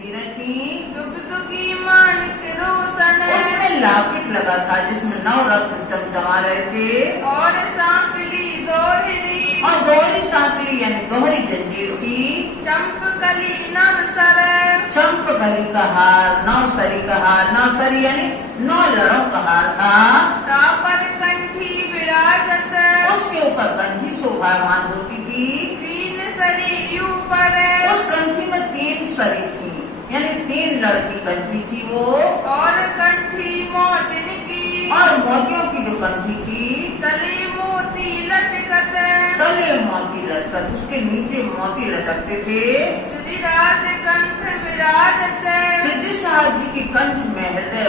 जंजीरें थी। दुग दुगी मानिक रोशन उसमें लॉकेट लगा था जिसमें 9 रत्न चमचमा रहे थे। और सांकली दोहरी और दोहरी सांकली यानी दोहरी जंजीर थी। चंपकली नवसर चंपकली का हार, 9 सरी का हार, 9 सरी यानी 9 लड़ों का हार था। तापर कंठी विराजत उसके ऊपर कंठी शोभायमान होती थी। 3 सरी ऊपर उस कंठी में 3 सरी थी यानी 3 लड़की कंठी थी वो। और कंठी मोतिन की और मोतियों की जो कंठी थी, तले मोती लटकत तले मोती लटकत, उसके नीचे मोती लटकते थे। श्री राज कंठ विराजत सिद्धि साहब जी की कंठ में हृदय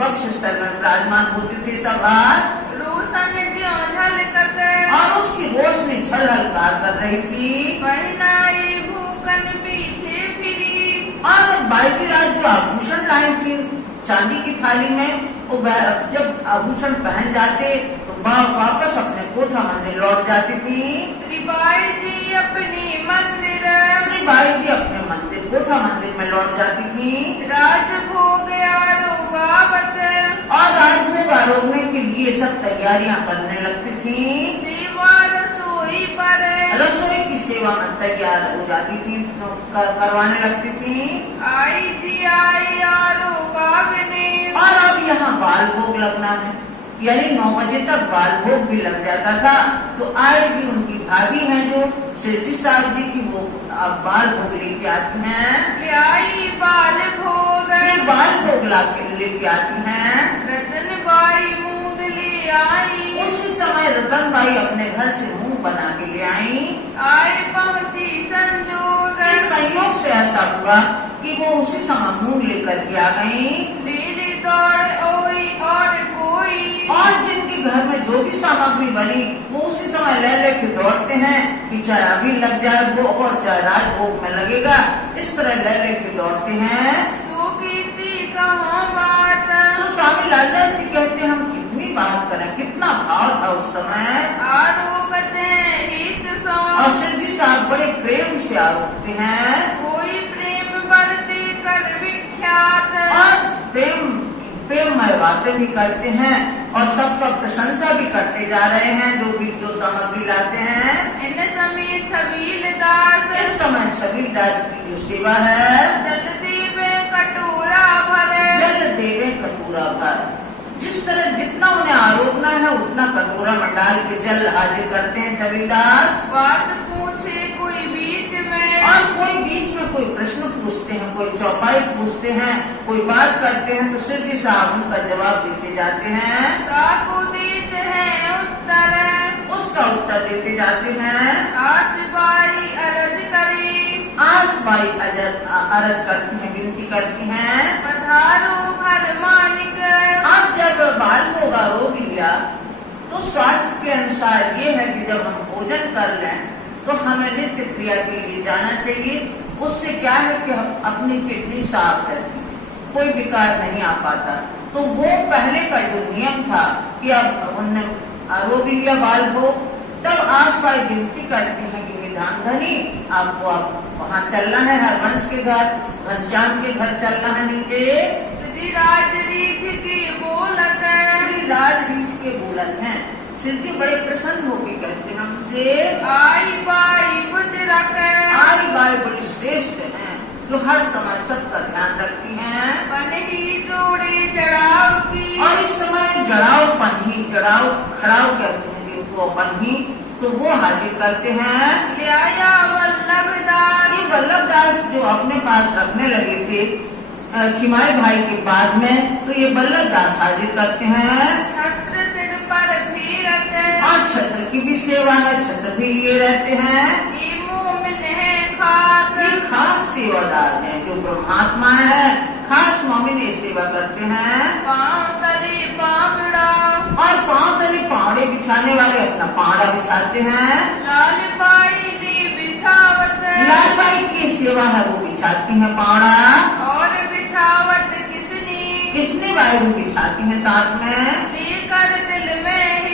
बक्ष स्थल में विराजमान होते थे सब हार। रोशन ज्यों झलकत और उसकी रोशनी झलझलकार कर रही थी। पहनाई भूकन पीछे फिरी और बाईजीराज जो आभूषण लाई थी चांदी की थाली में, वो जब आभूषण पहन जाते तो वापस अपने कोठा मंदिर लौट जाती थी। श्री बाई जी अपने मंदिर श्री बाई जी अपने मंदिर कोठा मंदिर में लौट जाती थी। राजभोग आरोगावत और राजभोग आरोगने के लिए सब तैयारियां करने लगती थी। सेवा रसोई पर रसोई की सेवा में तैयार हो जाती थी, करवाने लगती थी। आई जी आई आरोगावने और अब यहाँ बाल भोग लगना है यानी 9 बजे तक बाल भोग भी लग जाता था। तो आई जी उनकी भाभी हैं जो सिद्धि साहब जी की, वो अब बाल भोग लेके आती हैं। लाई बाल भोग ये बाल भोग लेके आती हैं। रतन बाई मूंग ले आई उसी समय रतन बाई अपने घर से मूंग बना के ले आई। आए पहुंची संजोग इस संयोग से ऐसा हुआ कि वो उसी समय मूंग लेकर के आ गई। लीली दौड़ ओई और कोई और जिनके घर में जो भी सामग्री बनी वो उसी समय ले लेके दौड़ते हैं कि चाहे अभी लग जाए भोग और चाहे राज भोग में लगेगा, इस तरह ले लेके दौड़ते हैं। सुपीती कहो बात तो स्वामी लालदास जी कहते हैं हम कितनी बात करें, कितना भाव था उस समय। आरोगत है हित सो और सिद्धि साहब बड़े प्रेम से आरोपते हैं कोई प्रेम बरते कर विख्यात और प्रेममय बातें भी करते हैं और सबका प्रशंसा भी करते जा रहे हैं जो सामग्री लाते हैं। इन समय छबील दास इस समय छबील दास की जो सेवा है, जल देवे कटोरा भर जल देवे कटोरा भर, जिस तरह जितना उन्हें आरोपना है उतना कटोरा में डाल के जल हाजिर करते हैं छबील दास। बात पूछे कोई बीच में और कोई बीच में कोई प्रश्न पूछते हैं, कोई चौपाई पूछते हैं, कोई बात करते हैं तो सिद्धि साहब उनका जवाब देते जाते हैं। ताको देते हैं उत्तर उसका उत्तर देते जाते हैं। आस बाई अरज करी आस बाई अरज करती हैं, विनती करती हैं। पधारो घर मालिक अब जब बाल भोग आरोग लिया तो स्वास्थ्य के अनुसार ये है कि जब हम भोजन कर लें तो हमें नित्य क्रिया के लिए जाना चाहिए। उससे क्या है कि अपनी किडनी साफ रहती है, कोई विकार नहीं आ पाता। तो वो पहले का जो नियम था कि अब उन्होंने आरोग लिया बाल भोग, तब आस पास विनती करती है कि विधान धनी आपको अब वहाँ चलना है, हरवंश के घर, घनश्याम के घर चलना है नीचे। श्री राज रीछ की बोलत श्री राज रीछ के बोलत हैं। सिद्धि बड़े प्रसन्न होके कहते हैं हमसे, आई बाई बुजरक आई बाई बड़ी श्रेष्ठ हैं जो हर समय सबका ध्यान रखती हैं। बन ही जोड़े जड़ाव की और इस समय जड़ाव पन्ही, जड़ाव खड़ाव कहते हैं जिनको पन्ही, तो वो हाजिर करते हैं। लिया वल्लभ दास ये वल्लभ दास जो अपने पास रखने लगे थे खिमाई भाई के बाद में, तो ये वल्लभ दास हाजिर करते हैं। छत्र सिर पर भीरत और छत्र की भी सेवा है, छत्र भी लिए रहते हैं। ये मोमिन है खास ये खास सेवादार हैं जो ब्रह्मात्मा है, खास मोमिन ये सेवा करते हैं। पाँव तले पावड़ा और पाँव तले पावड़े बिछाने वाले अपना पावड़ा बिछाते हैं। लाल बाई ले बिछावत लाल बाई की सेवा है, वो बिछाती है पावड़ा। और बिछावत किसने बाई भी बिछाती है साथ में। लेकर दिल में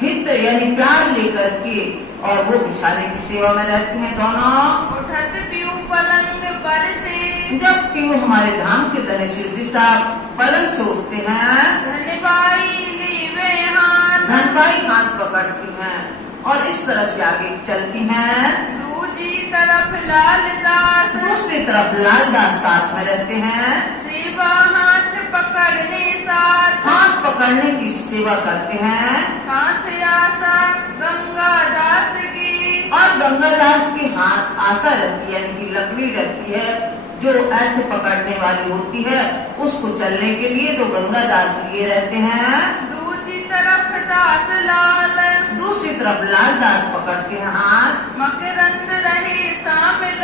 हित यानी प्यार लेकर के, और वो बिछाने की सेवा में रहती हैं दोनों। उठत पीऊ पलंग पर से जबकि वो हमारे धाम के धनी सिद्धि साहब पलंग से उठते हैं, धनबाई लीवे हाथ, धनबाई हाथ पकड़ती हैं और इस तरह से आगे चलती हैं। दूजी तरफ लालदास, दूसरी तरफ लालदास साथ में रहते हैं, सेवा हाथ पकड़ने साथ, हाथ पकड़ने की सेवा करते हैं। हाथ आशा गंगा दास की, और गंगादास की हाथ आशा रहती है, यानी कि लकड़ी रहती है जो ऐसे पकड़ने वाली होती है, उसको चलने के लिए तो गंगादास लिए रहते हैं। दूसरी तरफ दास लाल, दूसरी तरफ लालदास पकड़ते हैं हाथ, मकरंद रहे शामिल,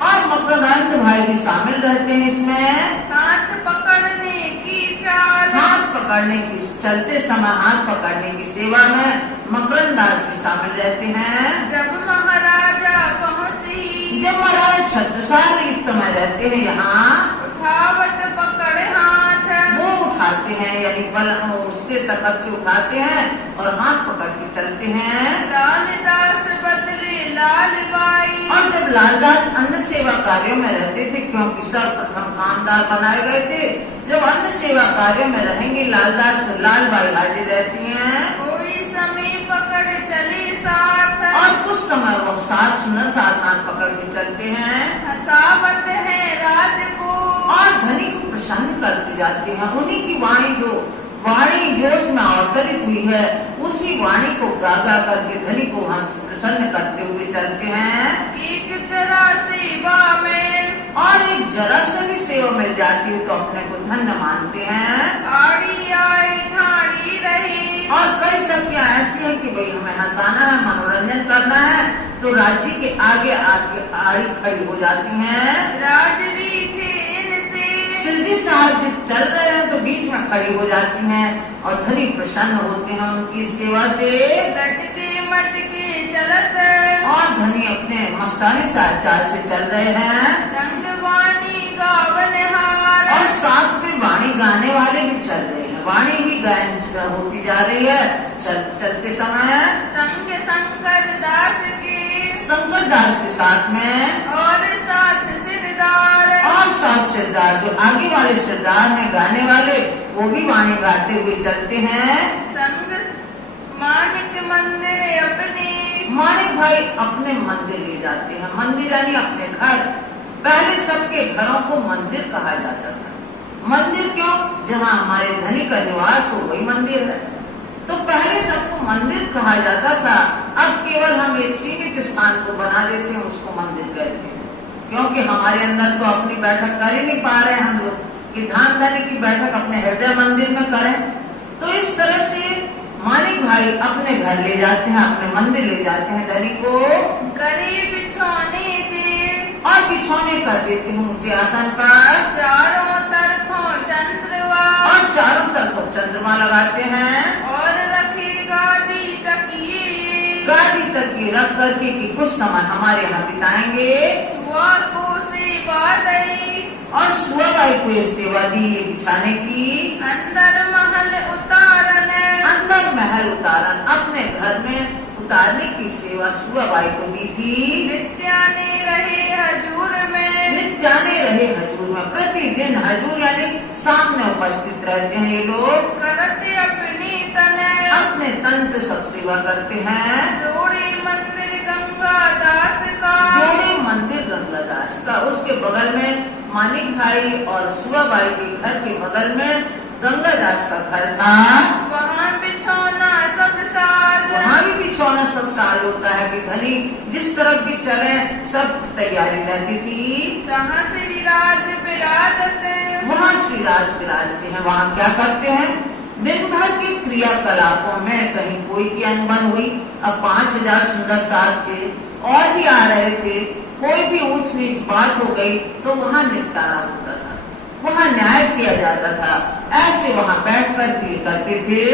और मकरंद भाई भी शामिल रहते हैं इसमें। हाथ पकड़ने की चाल, हाथ पकड़ने की, चलते समय हाथ पकड़ने की सेवा में मकरंदास भी शामिल रहते हैं। जब महाराजा पहुँची, जब महाराज छत्रसाल इस समय रहते हैं यहाँ, उठावत पकड़ हाथ, वो उठाते हैं, यानी बल उसके तखत से उठाते हैं और हाथ पकड़ के चलते हैं। लालदास बदले लालबाई, और जब लालदास अन्न सेवा कार्यों में रहते थे, क्योंकि सर्वप्रथम कामदार बनाए गए थे, जब अन्न सेवा कार्यों में रहेंगे लालदास तो लालबाई हाजिर रहती हैं। कोई समय पकड़ चले साथ, और कुछ समय वो साथ सुनर साथ हाथ पकड़ के चलते हैं हसावत है राज को, और धनी को प्रसन्न करते जाते हैं। उन्हीं की वाणी जो वाणी जोश में अवतरित हुई है, उसी वाणी को गा गा करके धनी को प्रसन्न करते हुए चलते हैं। एक जरा सेवा में, और एक जरा से भी सेवा मिल जाती है तो अपने को धन्य मानते हैं। आड़ी आए ठाड़ी रहे, और कई शक्तियाँ ऐसी हैं कि भाई हमें हंसाना है, मनोरंजन करना है, तो राज्य के आगे आके आड़ी खड़ी हो जाती हैं। राजरी थे इनसे, सिद्धि साहब जब चल रहे हैं तो बीच में खड़ी हो जाती हैं और धनी प्रसन्न होते हैं उनकी सेवा से। लटके मटके चलत, और धनी अपने मस्तानी चाल से चल रहे हैं, संगवानी गावनहार, और साथ में वाणी गाने वाले भी चल रहे हैं। वाणी भी गायन होती जा रही है चलते समय। संग शंकर दास के, शंकर दास के साथ में, और साथ सिरदार, और साथ सिरदार, जो आगे वाले सिरदार हैं गाने वाले, वो भी वाणी गाते हुए चलते हैं। संग मानिक मंदिर अपने, मानिक भाई अपने मंदिर ले जाते हैं। मंदिर यानी अपने घर। पहले सबके घरों को मंदिर कहा जाता था। मंदिर क्यों? जहाँ हमारे धनी का निवास हो वही मंदिर है। तो पहले सबको मंदिर कहा जाता था, अब केवल हम एक सीमित स्थान को बना देते हैं, उसको मंदिर कहते हैं। क्योंकि हमारे अंदर तो अपनी बैठक कर ही नहीं पा रहे हम लोग कि धाम धनी की बैठक अपने हृदय मंदिर में करें। तो इस तरह से मानिक भाई अपने घर ले जाते हैं, अपने मंदिर ले जाते हैं धनी को, करे बिछौने दे, और बिछौने कर देते हैं ऊंचे आसन पर, चारों तरफों चंद्रमा, और चारों तरफ चंद्रमा लगाते हैं, और रखे गादी तकिए, गाड़ी तक रख करके कि कुछ समय हमारे यहाँ बिताएंगे। सुआ को सेवा दई, और सुआबाई को ये सेवा दी बिछाने की। अंदर महल उतारन, अंदर महल उतारन, अपने घर में उतारने की सेवा सुआबाई को दी थी। नित्याने रहे हजूर में, नित्याने रहे हजूर में, प्रतिदिन हजूर यानी सामने उपस्थित रहते हैं ये लोग। करते अपनी तन, अपने तन से सब सेवा करते हैं। जोड़े मंदिर गंगा दास का, जोड़े मंदिर गंगादास का। उसके बगल में मानिक भाई और सुआबाई के घर के बगल में गंगादास का घर था। वहाँ बिछौना सब साथ, वहाँ भी बिछौना सब साल होता है कि धनी जिस तरफ भी चले सब तैयारी रहती थी। तहाँ श्री राज विराजत, वहाँ श्री राज विराजते हैं। वहाँ क्या करते हैं? दिन भर के क्रियाकलापों में कहीं कोई की अनबन हुई, अब 5000 सुंदर साथ थे और भी आ रहे थे, कोई भी ऊंच नीच बात हो गई तो वहाँ निपटारा होता था, वहाँ न्याय किया जाता था। ऐसे वहाँ बैठ कर किए करते थे।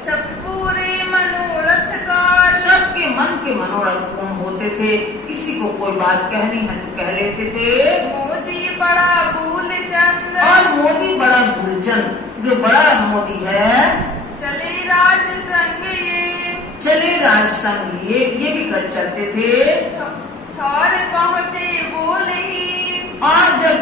सब पूरे मनोरथ का, सबके मन के मनोरथ पूर्ण होते थे। किसी को कोई बात कहनी है तो कह लेते थे। मोदी बड़ा भूल चंद, और मोदी बड़ा भूलचंद, जो बड़ा मोदी है, चले राज संग ये, चले राज संग ये भी कर चलते थे। और पहुँचे बोले ही, और जब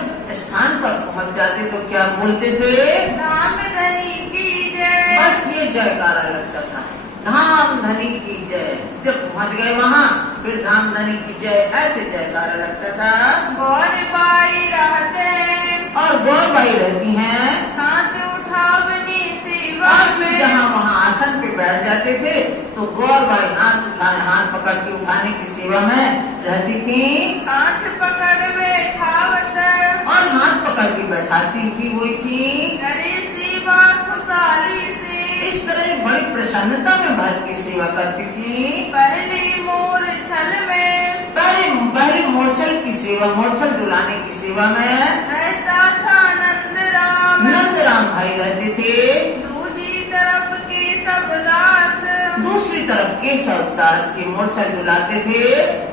क्या बोलते थे? धाम धनी की जय। बस ये जयकारा लगता था, धाम धनी की जय। जब पहुंच गए वहाँ फिर धाम धनी की जय, ऐसे जयकारा लगता था। गौरबाई रहते हैं और गौरबाई रहती हैं, हाथ उठावनी सेवा और फिर में। जहाँ वहाँ आसन पे बैठ जाते थे तो गौरबाई हाथ पकड़ के उठाने की सेवा में रहती थी, हाथ पकड़ बैठावत और हाथ पकड़ के बैठाती भी हुई थी। करे सेवा खुशहाली से। इस तरह बड़ी प्रसन्नता में भर की सेवा करती थी। पहले मोर छल में पहले मोरछल की सेवा, मोरछल डुलाने की सेवा में रहता था नंद राम। नंद राम भाई रहते थे। दूसरी तरफ के सब दास दूसरी तरफ केशव दास जी मोरछल डुलाते थे।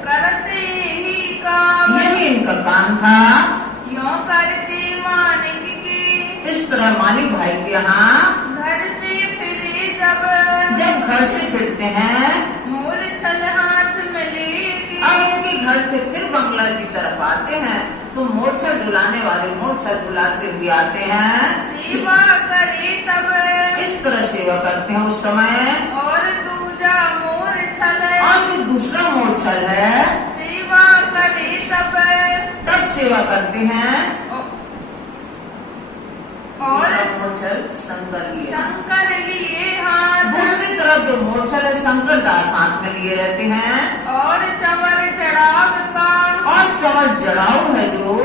करते ही काम। यही इनका काम था। यों करते मानिक की इस तरह मानिक भाई के यहाँ घर से फिरे जब घर से फिरते हैं, मोर छल हाथ में लेके। अब उनके घर से फिर बंगला की तरफ आते हैं तो मोरछल डुलाने वाले मोरछल डुलाते हुए आते हैं। सेवा करे तब इस तरह सेवा करते हैं उस समय। और दूजा मोर छल और जो दूसरा मोरछल है सेवा करे तब सेवा करते हैं। और दूसरा मोरछल शंकर लिए, शंकर लिए हाथ। दूसरी तरफ जो मोरछल है शंकर दास हाथ में लिए रहते हैं। और चमर चढ़ाव का और चमर जड़ाऊ है जो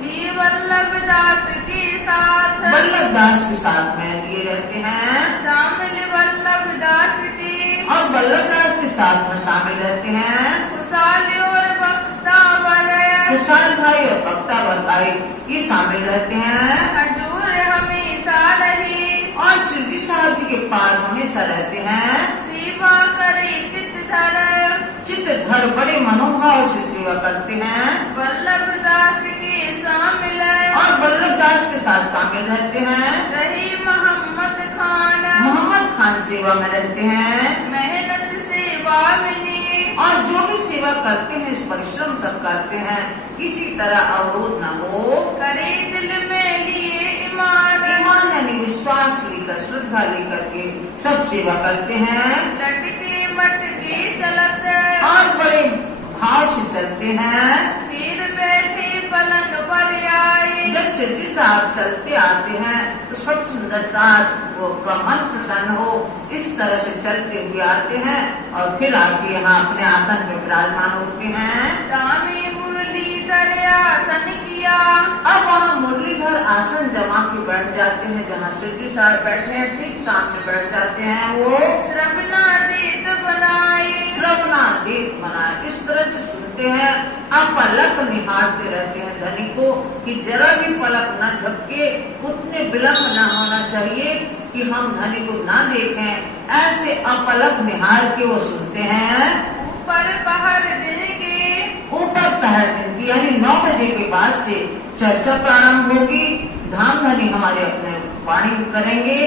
लिए वल्लभ दास के साथ। वल्लभ दास के साथ में लिए रहते हैं। शामिल वल्लभ दास के और वल्लभ दास के साथ में शामिल रहते हैं। खुशहाली और बख्ता बने। खुशहाल भाई और बख्तावर भाई ये शामिल रहते हैं। हजूर हमेशा रही और शिवजी साहब जी के पास हमेशा रहते हैं। सेवा करे चित्त धर बड़े मनोभाव से सेवा करते हैं। वल्लभ दास के शामिल और वल्लभ दास के साथ शामिल रहते हैं। रही मोहम्मद खान। मोहम्मद खान सेवा में रहते हैं। मेहनत सेवा मिली। और जो भी सेवा करते हैं इस परिश्रम सब करते हैं, किसी तरह अवरोध न हो। करे दिल में लिए ईमान। ईमान यानी विश्वास लेकर श्रद्धा लेकर के सब सेवा करते हैं। लटके मटके चलत और बड़े भाव से चलते हैं। फिर बैठे पलंग पर आए। जब शिवजी साहब चलते आते हैं तो सब सुंदर साथ वो का मन प्रसन्न हो, इस तरह से चलते हुए आते हैं और फिर आके यहाँ अपने आसन में विराजमान होते हैं। स्वामी मुरलीधर आसन किया। अब वहाँ मुरलीधर आसन जमा के बैठ जाते हैं, जहाँ शिवजी साहब बैठे हैं ठीक सामने बैठ जाते हैं। वो श्रवणादित बनाए। श्रवणादित बनाए। इस तरह से सुनते हैं, अब पलक निहारते रहते हैं धनी को कि जरा भी पलक न झपके, उतने विलंब न होना चाहिए कि हम धनी को ना देखें। ऐसे अपलक निहार के वो सुनते हैं। ऊपर पहर दिन के ऊपर पहर दिन की यानी 9 बजे के बाद से चर्चा प्रारंभ होगी। धाम धनी हमारे अपने वाणी करेंगे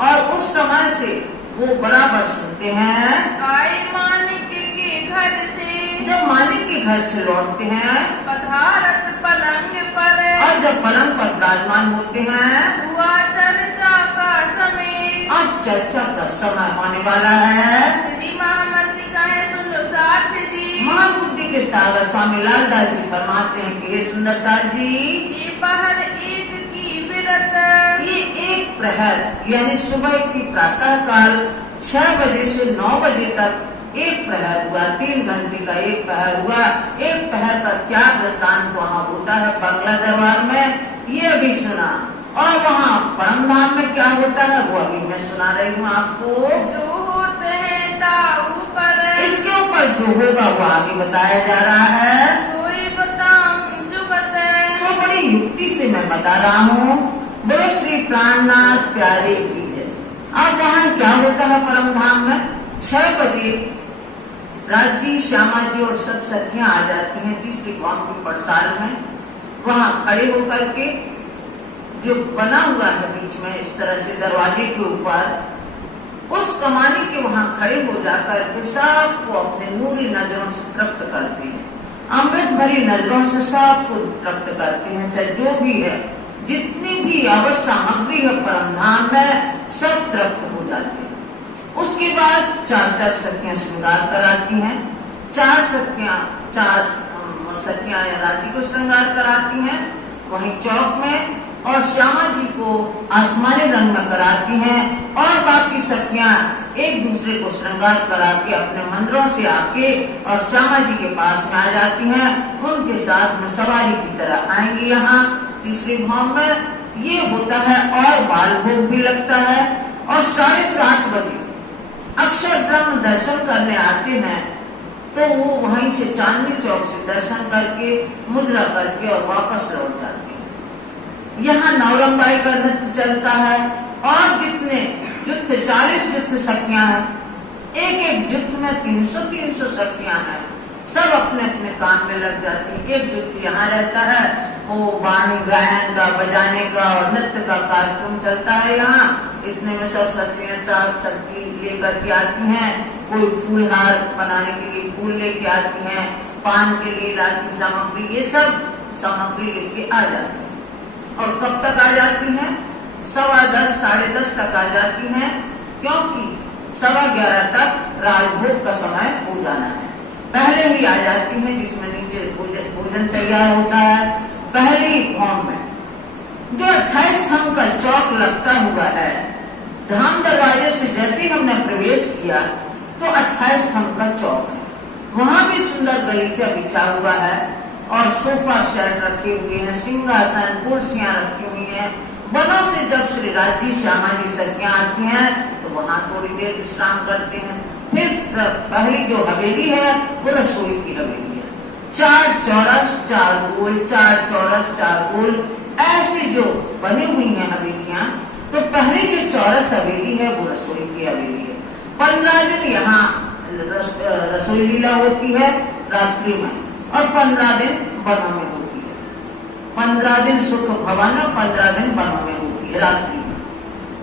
और उस समय से वो बराबर सुनते हैं। आए मानिक के घर से। जब मानिक के घर से लौटते हैं पधारत पलंग पर। और जब पलंग पर विराजमान होते हैं हुआ चर्चा का समय। अब चर्चा का समय होने वाला है। श्री महामती कहे सुनो साथ जी। महाबुद्धि के सागर स्वामी लालदास जी फरमाते हैं कि हे सुंदरलाल जी, ये पहर ईद की विरत। ये एक प्रहर यानी सुबह की प्रातः काल 6 बजे से 9 बजे तक एक प्रहर हुआ। 3 घंटे का एक प्रहर हुआ। एक प्रहर का क्या वृत्तांत वहाँ होता है बंगला दरबार में, ये अभी सुना। और वहाँ परम धाम में क्या होता है वो अभी मैं सुना रही हूँ आपको। जो होते हैं ताऊ पर। इसके ऊपर जो होगा वो आगे बताया जा रहा है। सोई बताऊं जो बताए। तो बड़ी युक्ति से मैं बता रहा हूँ। बोलो श्री प्राणनाथ प्यारे की जय। अब वहाँ क्या होता है परम धाम में 6 बजे राजी श्यामा जी और सब सखियां आ जाती हैं जिसके गांव के पड़साल में। वहाँ खड़े होकर के जो बना हुआ है बीच में इस तरह से दरवाजे के ऊपर, उस कमानी के वहाँ खड़े हो जाकर के सबको अपने नूरी नजरों से तृप्त करते हैं। अमृत भरी नजरों से सबको तृप्त करते हैं, चाहे जो भी है जितनी भी अवश्य सामग्री है परम धाम में सब तृप्त हो जाते हैं। उसके बाद 4 सखियां श्रृंगार कराती हैं, 4 सखियां राज्य को श्रृंगार कराती हैं वहीं चौक में, और श्यामा जी को आसमानी रंग में कराती हैं, और बाकी सखियां एक दूसरे को श्रृंगार करा के अपने मंदिरों से आके और श्यामा जी के पास में आ जाती हैं। उनके साथ में सवारी की तरह आएंगी यहाँ तीसरे भाव में। ये होता है और बाल भोग भी लगता है। और 7:30 बजे अक्षर ब्रह्म दर्शन करने आते हैं तो वो वहीं से चांदनी चौक से दर्शन करके मुद्रा करके और वापस लौट जाते हैं। यहाँ नवरंगाई का नृत्य चलता है, और जितने जुत्थ 40 जुत्थ सखियां हैं, एक जुत्थ में 300 सखियां हैं, सब अपने अपने काम में लग जाती हैं। एक जुत्थ यहाँ रहता है, वो वाणी गायन का बजाने का और नृत्य का कार्यक्रम चलता है यहाँ। इतने में सब सखियां साग सब्जी लेकर के आती हैं, कोई फूलहार बनाने के लिए फूल लेके आती हैं, पान के लिए लाती सामग्री, ये सब सामग्री लेके आ जाती हैं। और कब तक आ जाती हैं? 10:15 10:30 तक आ जाती हैं, क्योंकि 11:15 तक राजभोग का समय हो जाना है। पहले ही आ जाती हैं, जिसमें नीचे भोजन तैयार होता है। पहले ही फॉर्म में जो 28 स्तंभ का चौक लगता हुआ है, धाम दरवाजे से जैसे ही हमने प्रवेश किया तो 28 स्तंभ का चौक है। वहां भी सुंदर गलीचा बिछा हुआ है और सोफा सेट रखे हुए हैं, सिंहासन कुर्सियां रखी हुई हैं। बनों से जब श्री राज्य श्यामा जी सखियां आती हैं तो वहां थोड़ी देर विश्राम करते हैं। फिर पहली जो हवेली है वो रसोई की हवेली है। 4 चौरस 4 गोल, 4 चौरस 4 गोल, ऐसे जो बनी हुई हैं हवेलियां। तो पहली जो चौरस हवेली है वो रसोई की हवेली है। 15 दिन यहाँ रसोई लीला होती है रात्रि में, और 15 दिन बनों में होती है। 15 दिन सुख भवन, 15 दिन बनों में होती है रात्रि में।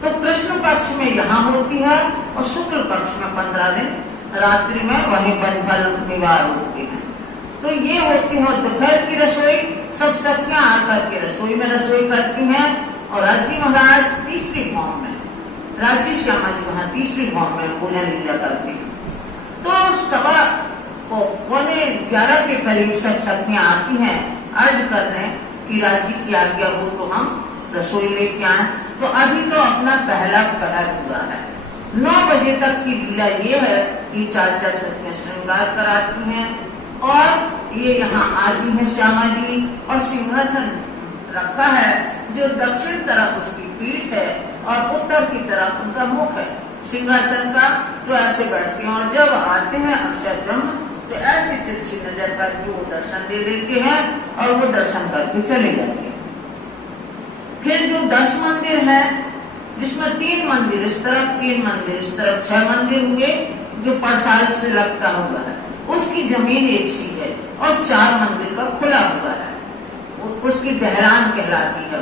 तो कृष्ण पक्ष में यहाँ होती है और शुक्ल पक्ष में 15 दिन रात्रि में वहीं बनफल निवार होते हैं। तो ये होती है दोपहर की रसोई। सब सखियां आकर के रसोई में रसोई करती हैं, और राज्य महाराज तीसरी फॉर्म में, राज्य श्यामा जी वहाँ तीसरी फॉर्म में भोजन लीला करते हैं। तो 11:15 के करीब सब सखियां आती हैं अर्ज करने कि राज्य की आज्ञा हो तो हम रसोई लेके आए। तो अभी तो अपना पहला पहर हुआ है। 9 बजे तक की लीला ये है कि 4 सखियां श्रृंगार कराती हैं, और ये यहाँ आती हैं श्यामा जी, और सिंहासन रखा है जो दक्षिण तरफ उसकी पीठ है और उत्तर की तरफ उनका मुख है सिंहासन का। तो ऐसे बैठते हैं, और जब आते हैं अक्षर ब्रह्म तो ऐसी तिरछी नजर करके वो दर्शन दे देते हैं और वो दर्शन करके चले जाते हैं। फिर जो 10 मंदिर है, जिसमें 3 मंदिर इस तरफ, 3 मंदिर इस तरफ, 6 मंदिर हुए जो प्रसाद से लगता हुआ है, उसकी जमीन एक सी है, और 4 मंदिर का खुला हुआ है, उसकी दहरान कहलाती है।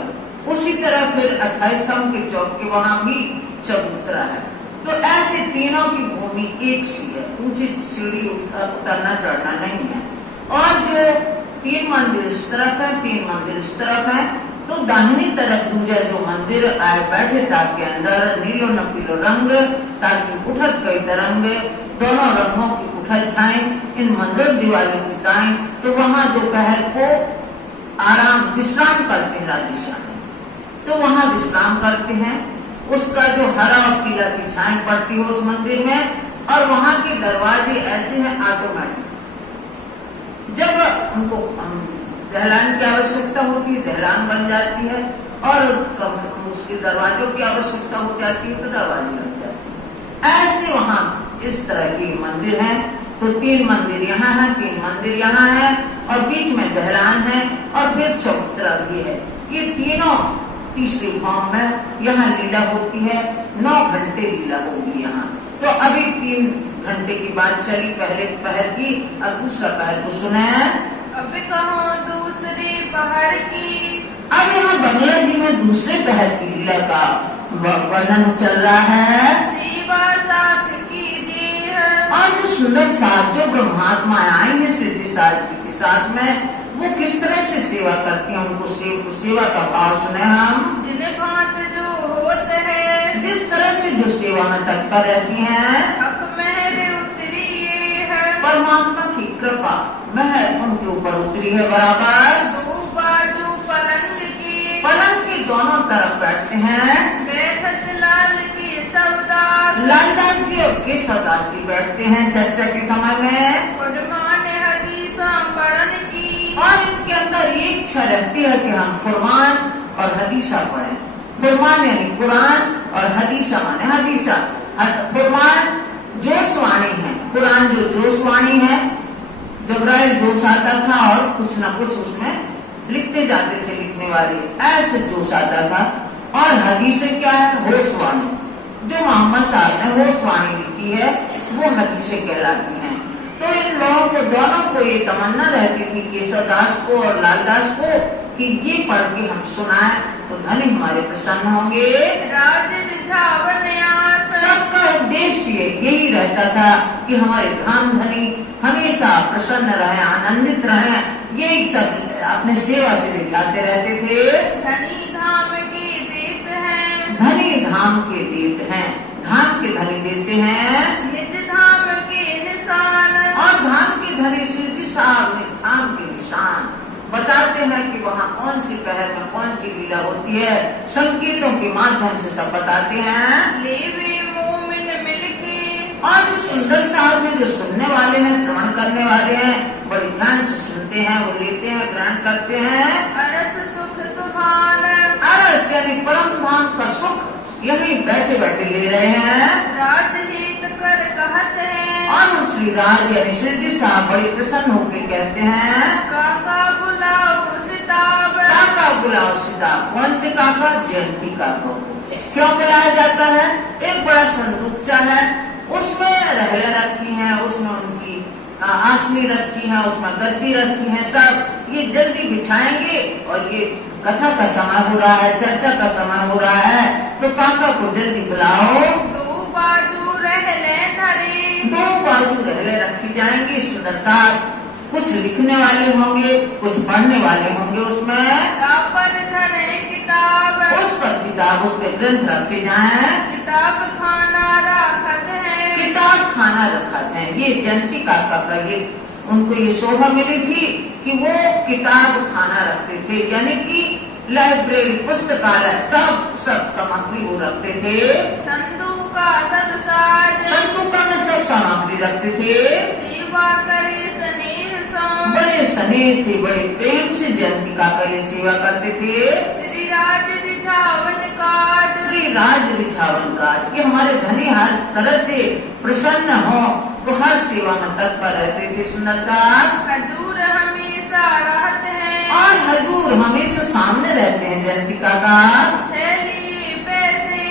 उसी तरह फिर 28 स्तंभ के चौक के वहां भी चबूतरा है। तो ऐसे तीनों की भूमि एक सी है, ऊंची सीढ़ी उतरना चढ़ना नहीं है। और जो 3 मंदिर इस तरफ है, 3 मंदिर इस तरफ है, तो दाहिनी तरफ दूजा जो मंदिर आए बैठे ताकि अंदर नीलो न पीलो रंग, ताकि उठत कई तरंग, दोनों रंगों की उठत जाए इन मंदिर दिवाली बिताएं। तो वहां दोपहर को आराम विश्राम करते हैं राज्य, तो वहां विश्राम करते हैं। उसका जो हरा और पीला की छाया पड़ती है उस मंदिर में, और वहां के दरवाजे ऐसे हैं ऑटोमेटिक। जब उनको दहलान की आवश्यकता होती है दहलान बन जाती है, और उसके दरवाजों की आवश्यकता हो जाती है तो दरवाजे लग जाते हैं। ऐसे वहां इस तरह के मंदिर हैं। तो 3 मंदिर यहाँ है, 3 मंदिर यहाँ है, और बीच में दहलान है, और फिर चबूतरा भी है। ये तीनों तीसरी फॉर्म में यहाँ लीला होती है। 9 घंटे लीला होगी यहाँ। तो अभी 3 घंटे की बात चली पहले पहर की, अब दूसरा पहर को सुना है। अभी कहाँ दूसरे पहर की। अब यहाँ बंगला जी में दूसरे पहर की लीला का वर्णन चल रहा है। सेवा साथ कीजिए है। और जो सुंदर साथ जो ब्रह्मात्मा आई है सिद्धि साथ जी के साथ में, वो किस तरह से सेवा करती हैं उनको सेवा का भाव सुने हम। जिन्हें भांत जो होत है, जिस तरह से जो सेवा में तत्पर रहती हैं, हक महर उतरी ये है। परमात्मा की कृपा महर उनके ऊपर उतरी है बराबर। दो बाजू पलंग की, पलंग के दोनों तरफ बैठते हैं बैठत लाल की सवदास। लालदास जी और केशवदास जी बैठते हैं चर्चा के समय में, कुर्बान हदीसा पढ़न की, और इनके अंदर ये इच्छा रहती है कि हम कुरान और हदीसा पढ़ें। कुरान यानी कुरान और हदीसा माने हदीसा। कुरान जोशवाणी है, कुरान जो जोशवाणी है, जबराइल जोश आता था और कुछ न कुछ उसमें लिखते जाते थे लिखने वाले, ऐसे जोश आता था। और हदीसे क्या है? होशवाणी। जो मोहम्मद साहब ने होशवाणी लिखी है वो हदीसे कहलाती हैं। तो इन लोगों को दोनों को ये तमन्ना रहती थी, केशवदास को और लालदास को, कि ये पढ़ के हम सुनाए तो धनी हमारे प्रसन्न होंगे। राज रिझावन आस, सबका उद्देश्य यही रहता था कि हमारे धाम धनी हमेशा प्रसन्न रहे, आनंदित रहे। यही सब अपने सेवा से रिझाते रहते थे। धनी धाम के देत हैं, धनी धाम के देत हैं, धाम के धनी देते हैं। निज धाम के निशान, और धाम के धनी श्री जी साहब ने धाम के निशान बताते हैं कि वहाँ कौन सी पहर में कौन सी लीला होती है, संकेतों के माध्यम से सब बताते हैं। लेवे मोमिन मिलके, और जो सुंदर साहब हैं, जो सुनने वाले हैं, श्रवण करने वाले हैं, बड़े ध्यान से सुनते हैं, वो लेते हैं, ग्रहण करते हैं। अरस सुख सुभान, अरस यानी परम धाम का सुख यही बैठे बैठे ले रहे हैं। राज हित कर कहत हैं, और श्री राज यानी श्री जी साहब बड़े प्रसन्न होकर कहते हैं, काका बुलाओ सिताब। काका बुलाओ सीता। कौन से काका? जयंती काका। क्यों बुलाया जाता है? एक बड़ा संदूकचा है, उसमें रहले रखी हैं, उसमें उनकी आसनी रखी है, उसमें गद्दी रखी है, सब ये जल्दी बिछाएंगे। और ये कथा का समय हो रहा है, चर्चा का समय हो रहा है, तो काका को जल्दी बुलाओ। दो बाजू रहले धरे, दो बाजू रहले रखी जाएंगी, सुंदर साहब कुछ लिखने वाले होंगे, कुछ पढ़ने वाले होंगे, उसमें पर धरे किताब, उस पर किताब, उस पर ग्रंथ रखे जाएं। किताब खाना रखत है, किताब खाना रखा है। ये जयंती काका का ये उनको ये शोभा मिली थी कि वो किताब खाना रखते थे, यानी कि लाइब्रेरी पुस्तकालय सब सामग्री वो रखते थे। संदूका सब साज, संदूका में सब सामग्री रखते थे। सेवा करे स्नेह सो, बड़े स्नेह से, बड़े प्रेम से जयंती काका ये सेवा करते थे। श्री राज रिझावन काज, श्री राज रिझावन काज, ये हमारे धनी हर तरह से प्रसन्न हो तो हर सेवा में तत्पर रहते थे। सुंदर साहब हजूर हमेशा रहते हैं, और हजूर हमेशा सामने रहते हैं जयंती काका। थैली पैसे,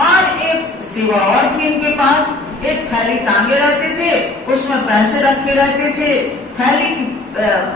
और एक सेवा और थी इनके पास, एक थैली टांगे रहते थे, उसमें पैसे रखे रहते थे। थैली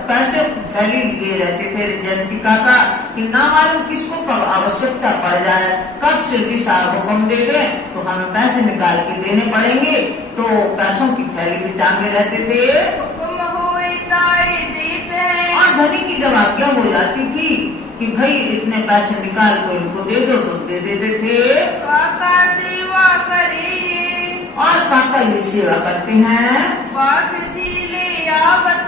पैसे थैली लिए रहते थे जयंती काका कि ना मालूम किसको कब आवश्यकता पड़ जाए, कब शिवजी साहब हुक्म दे गए तो हमें पैसे निकाल के देने पड़ेंगे, तो पैसों की थैली भी टांगे रहते थे। हुक्म होए ताए देते हैं, और धनी की जब आज्ञा हो जाती थी कि भाई इतने पैसे निकाल कर इनको दे दो तो दे देते थे। काका सेवा करे ये, और काका ये सेवा करते हैं। बाघ जी ले आवत,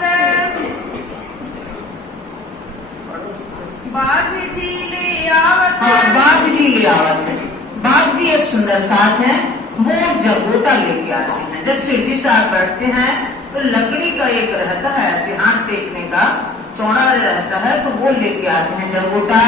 बाघ जी ले आवत, हाँ, बाघ जी ले आवत है। बाघ जी एक सुंदर साथ है, वो जगोटा लेके आते हैं। जब शिवजी साहब बैठते हैं तो लकड़ी का एक रहता है ऐसे हाथ टेकने का, चौड़ा रहता है, तो वो लेके आते हैं जगोटा।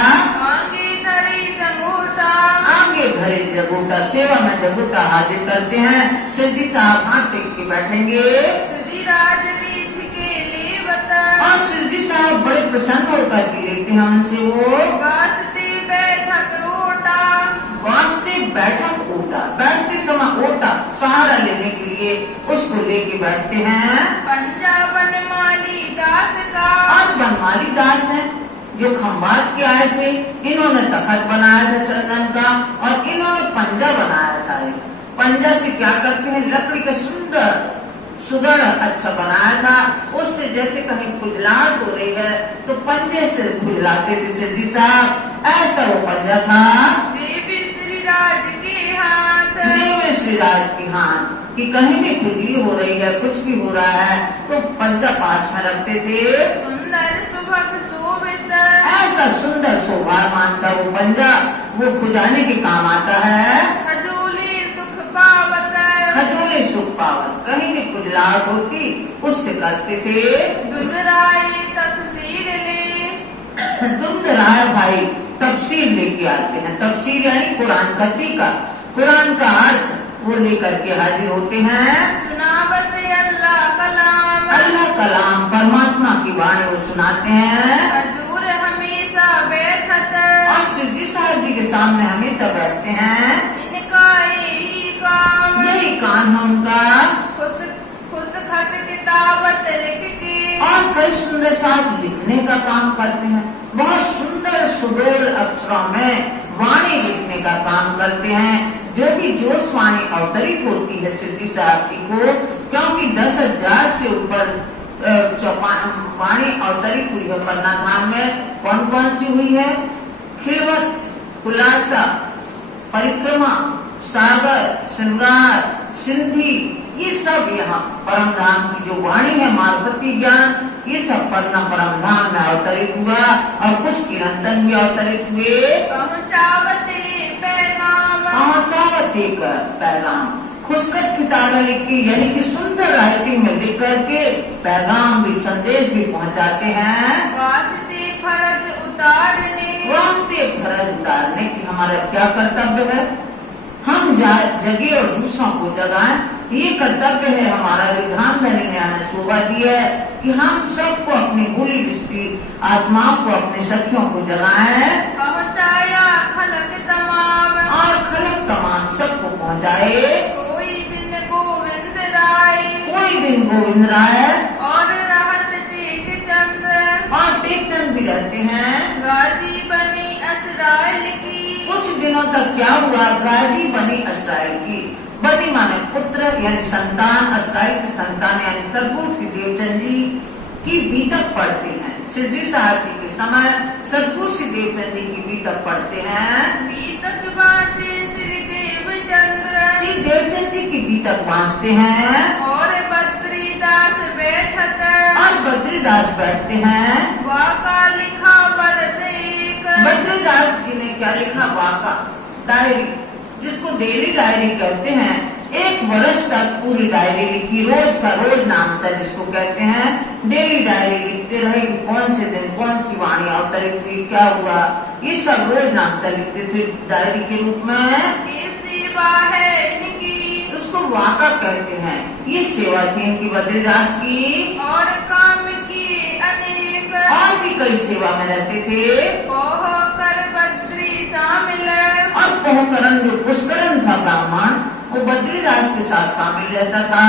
आगे धरे जगोटा, आगे धरे जगोटा, सेवा में जगोटा हाजिर करते हैं। शिवजी साहब हाथ टेक के बैठेंगे श्री राज रीछ के लेवत, और शिवजी साहब बड़े प्रसन्न होकर के लेते हैं उनसे वो। वास्ते बैठक ओटा, वास्ते बैठक ओटा, बैठते समय ओटा सहारा लेने के लिए उसको लेके बैठते हैं। पंजा बनमाली दास का, आज बनमाली दास है जो खंबात के आए थे, इन्होंने तखत बनाया था चंदन का, और इन्होंने पंजा बनाया था। पंजा से क्या करते हैं? लकड़ी का सुंदर सुगढ़ अच्छा बनाया था, उससे जैसे कहीं खुजलाहट हो रही है तो पंजे से खुजलाते थे सिद्धि साहब, ऐसा वो पंजा था। देवी श्री राज के हाथ, देवी श्री राज की हाथ कि कहीं भी खुजली हो रही है, कुछ भी हो रहा है तो पंजा पास में रखते थे। सुंदर सुभग शोभित, ऐसा सुंदर शोभामान था वो पंजा, वो खुजाने के काम आता है। खजूली सुख पावत, खजूली सुख पावत, कहीं भी खुजलाहट होती उससे करते थे। दुधराई तपसीर ले, दुमदराय भाई तफसीर लेके आते हैं, तफसीर यानी कुरान का टीका, कुरान का अर्थ वो लेकर के हाजिर होते हैं। सुनावत अल्लाह कलाम, अल्लाह कलाम परमात्मा की वाणी वो सुनाते हैं। हजूर हमेशा बैठत, और सिद्धि साहब जी के सामने हमेशा बैठते हैं, इनका यही काम, यही काम है उनका। खुश खुश खस किताबत लिख के, और कई सुंदर साहब लिखने का काम करते हैं, बहुत सुंदर सुडोल अक्षरों में वाणी लिखने का काम करते हैं। जो भी जोश वाणी अवतरित होती है सिद्धि साहब जी को, क्योंकि 10,000 से ऊपर वाणी अवतरित हुई है पन्ना धाम में। कौन कौन सी हुई है? खिलवत, खुलासा, परिक्रमा, सागर, श्रृंगार, सिंधी, ये सब यहाँ परम धाम की जो वाणी है मार्फती ज्ञान, ये सब पन्ना परम धाम में अवतरित हुआ। और कुछ किरंतन भी अवतरित हुए। पहुँचावते पैगाम, पहुँचावते का पैगाम, खुशखत किताबें लिखी यानी कि सुंदर राइटिंग में लिख करके पैगाम भी, संदेश भी पहुँचाते हैं। वास्ते फर्ज उतारने, वास्ते फर्ज उतारने की हमारा क्या कर्तव्य है? हम जगे और दूसरों को जगाएं, ये कर्तव्य है हमारा। विधान धनी ने हमें शोभा दी है कि हम सबको अपनी भूली बिसरी आत्माओं को, अपने सखियों को जगाएं। पहुँचाया खलक तमाम, और खलक तमाम सबको पहुँचाए। कोई दिन गोविंद राय, कोई दिन गोविंद राय और रहत टेक चंद, और टेकचंद भी रहते हैं। गाजी बनी असराइल की, कुछ दिनों तक क्या हुआ? गाजी बनी असराइल की, बनी माने पुत्र यानी संतान, असराइल की संतान यानी सदगुरु श्री देवचंद जी की बीतक पढ़ते हैं। सिद्धि साहब जी के समय सदगुरु श्री देवचंद जी की बीतक पढ़ते हैं। बीतक बाजे श्री देवचंद्र, श्री देवचंद जी की बीतक वाँचते हैं। और बद्रीदास बैठत, और बद्रीदास बैठते हैं। वाका लिखा बरस एक, बद्रीदास जी ने क्या लिखा? वाका, डायरी, जिसको डेली डायरी कहते हैं। एक वर्ष तक पूरी डायरी लिखी, रोज का रोज नामचा जिसको कहते हैं। डेली डायरी लिखते रहे कि कौन से दिन कौन सी वाणी अवतरित हुई, क्या हुआ, ये सब रोज नामचा लिखते थे डायरी के रूप में। ये सेवा है इनकी, उसको वाका कहते हैं। ये सेवा थी इनकी बद्रीदास की। और काम की अनेक, और भी कई सेवा में रहते थे। ओह कर बद्री शामिल, और पोहकरण जो पुष्करण था ब्राह्मण, वो बद्रीदास के साथ शामिल रहता था।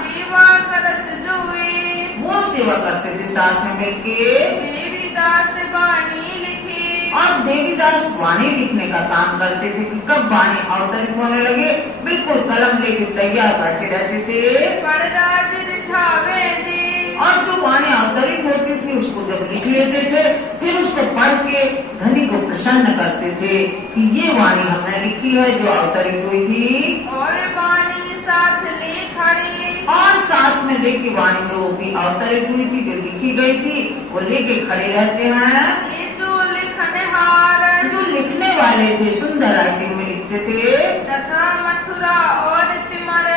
सेवा करत जोए, वो सेवा करते थे साथ में मिलके। देवीदास वाणी लिखे, और देवीदास वाणी लिखने का काम करते थे कि कब वाणी अवतरित होने लगे, बिल्कुल कलम लेके तैयार बैठे रहते थे। पड़राज रिझावे दे, और जो वाणी अवतरित होती थी उसको जब लिख लेते थे, फिर उसको पढ़ के धनी को प्रसन्न करते थे कि ये वाणी हमने लिखी है जो अवतरित हुई थी। और वाणी साथ ले खड़े, और साथ में लेके वाणी जो भी अवतरित हुई थी, जो लिखी गई थी, वो लेके खड़े रहते हैं। ये जो लिखनहार, जो लिखने वाले थे सुंदर राइटिंग में लिखते थे। तथा मथुरा और तिमर,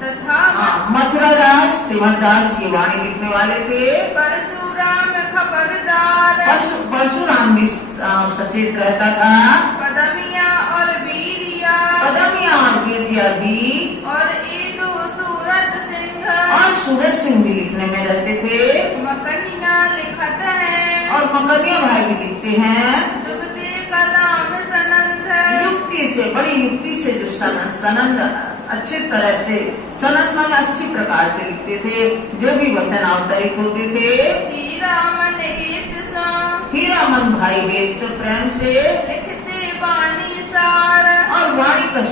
तथा मथुरा दास, तिमर दास ये वाणी लिखने वाले थे। परशुराम खबरदार, परशुराम भी सचेत रहता था। पदमिया और वीरिया, पदमिया और वीरिया भी। और ईदो सूरत सिंह, और सूरज सिंह भी लिखने में रहते थे। मकनिया लिखत है, और मकनिया भाई भी लिखते हैं। जुगते कलाम सनंद, युक्ति से, बड़ी युक्ति से जो सनंद अच्छी तरह से, सनंद में अच्छी प्रकार से लिखते थे। जो भी वचन अवतरित होते थे। हीरा मन हित सो, हीरामन भाई वेद से प्रेम से लिखते वाणी सार, और वाणी का